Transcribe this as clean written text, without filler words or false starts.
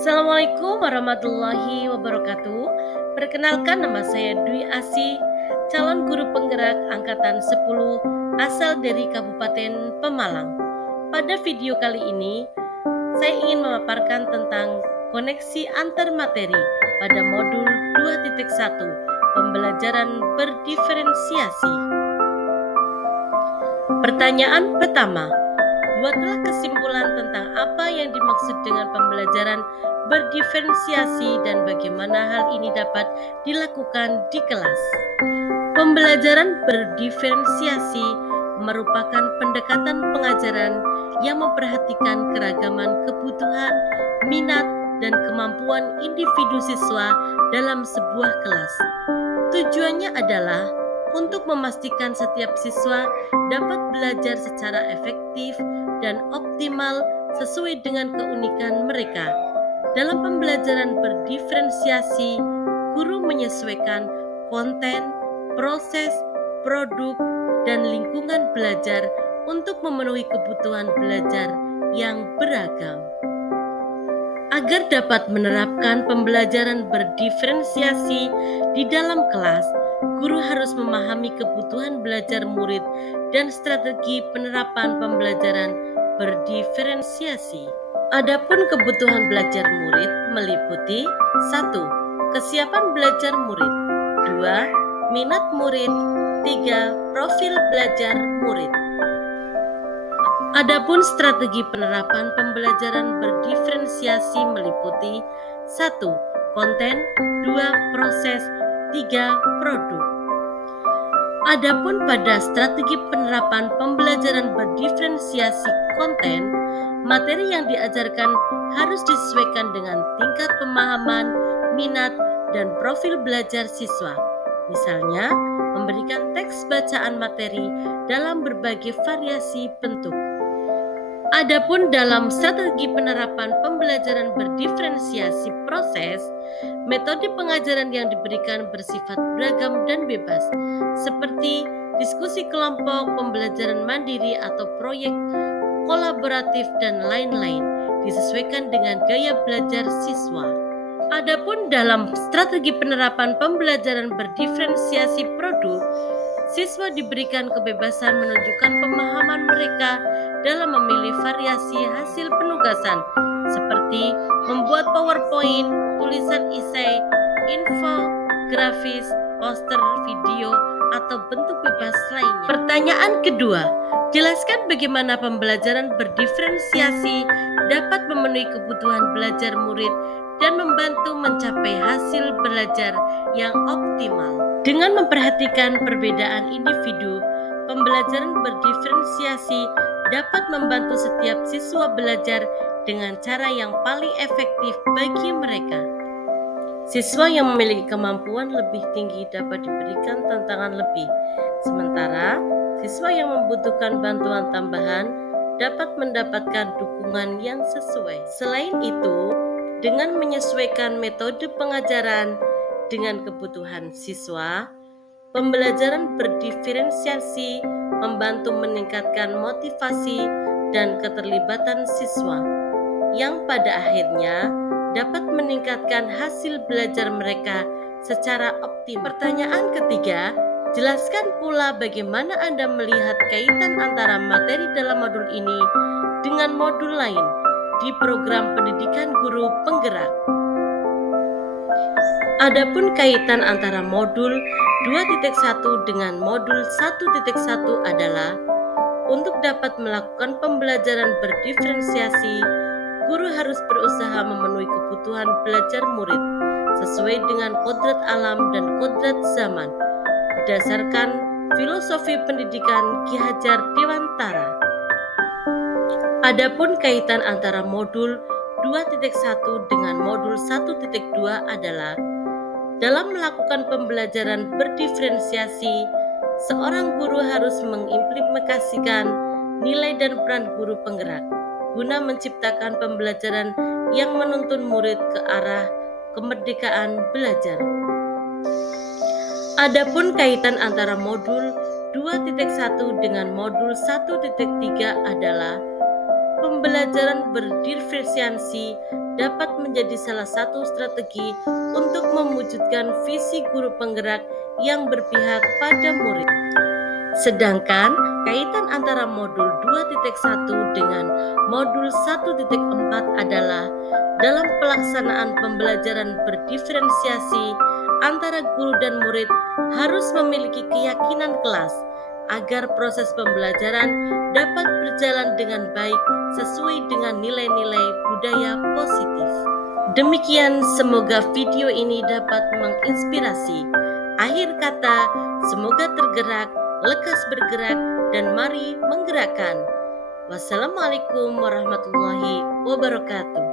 Assalamualaikum warahmatullahi wabarakatuh. Perkenalkan, nama saya Dwi Asih, calon guru penggerak angkatan 10 asal dari Kabupaten Pemalang. Pada video kali ini, saya ingin memaparkan tentang koneksi antar materi pada modul 2.1 pembelajaran berdiferensiasi. Pertanyaan pertama, buatlah kesimpulan tentang apa yang dimaksud dengan pembelajaran berdiferensiasi dan bagaimana hal ini dapat dilakukan di kelas. Pembelajaran berdiferensiasi merupakan pendekatan pengajaran yang memperhatikan keragaman kebutuhan, minat, dan kemampuan individu siswa dalam sebuah kelas. Tujuannya adalah untuk memastikan setiap siswa dapat belajar secara efektif dan optimal sesuai dengan keunikan mereka. Dalam pembelajaran berdiferensiasi, guru menyesuaikan konten, proses, produk, dan lingkungan belajar untuk memenuhi kebutuhan belajar yang beragam. Agar dapat menerapkan pembelajaran berdiferensiasi di dalam kelas, guru harus memahami kebutuhan belajar murid dan strategi penerapan pembelajaran berdiferensiasi. Adapun kebutuhan belajar murid meliputi 1. Kesiapan belajar murid, 2. Minat murid, 3. Profil belajar murid. Adapun strategi penerapan pembelajaran berdiferensiasi meliputi 1. Konten, 2. Proses, 3. Produk. Adapun pada strategi penerapan pembelajaran berdiferensiasi konten, materi yang diajarkan harus disesuaikan dengan tingkat pemahaman, minat, dan profil belajar siswa. Misalnya, memberikan teks bacaan materi dalam berbagai variasi bentuk. Adapun dalam strategi penerapan pembelajaran berdiferensiasi proses, metode pengajaran yang diberikan bersifat beragam dan bebas, seperti diskusi kelompok, pembelajaran mandiri atau proyek kolaboratif dan lain-lain, disesuaikan dengan gaya belajar siswa. Adapun dalam strategi penerapan pembelajaran berdiferensiasi produk, siswa diberikan kebebasan menunjukkan pemahaman mereka dalam memilih variasi hasil penugasan seperti membuat PowerPoint, tulisan esai, infografis, poster, video, atau bentuk bebas lainnya. Pertanyaan kedua, jelaskan bagaimana pembelajaran berdiferensiasi dapat memenuhi kebutuhan belajar murid dan membantu mencapai hasil belajar yang optimal. Dengan memperhatikan perbedaan individu, pembelajaran berdiferensiasi dapat membantu setiap siswa belajar dengan cara yang paling efektif bagi mereka. Siswa yang memiliki kemampuan lebih tinggi dapat diberikan tantangan lebih, sementara siswa yang membutuhkan bantuan tambahan dapat mendapatkan dukungan yang sesuai. Selain itu, dengan menyesuaikan metode pengajaran dengan kebutuhan siswa, pembelajaran berdiferensiasi membantu meningkatkan motivasi dan keterlibatan siswa, yang pada akhirnya dapat meningkatkan hasil belajar mereka secara optimal. Pertanyaan ketiga, jelaskan pula bagaimana Anda melihat kaitan antara materi dalam modul ini dengan modul lain di program pendidikan guru penggerak. Adapun kaitan antara modul 2.1 dengan modul 1.1 adalah untuk dapat melakukan pembelajaran berdiferensiasi, guru harus berusaha memenuhi kebutuhan belajar murid sesuai dengan kodrat alam dan kodrat zaman berdasarkan filosofi pendidikan Ki Hajar Dewantara. Adapun kaitan antara modul 2.1 dengan modul 1.2 adalah dalam melakukan pembelajaran berdiferensiasi, seorang guru harus mengimplementasikan nilai dan peran guru penggerak guna menciptakan pembelajaran yang menuntun murid ke arah kemerdekaan belajar. Adapun kaitan antara modul 2.1 dengan modul 1.3 adalah pembelajaran berdiferensiasi dapat menjadi salah satu strategi untuk mewujudkan visi guru penggerak yang berpihak pada murid. Sedangkan kaitan antara modul 2.1 dengan modul 1.4 adalah dalam pelaksanaan pembelajaran berdiferensiasi antara guru dan murid harus memiliki keyakinan kelas agar proses pembelajaran dapat berjalan dengan baik sesuai dengan nilai-nilai budaya positif. Demikian, semoga video ini dapat menginspirasi. Akhir kata, semoga tergerak, lekas bergerak, dan mari menggerakkan. Wassalamualaikum warahmatullahi wabarakatuh.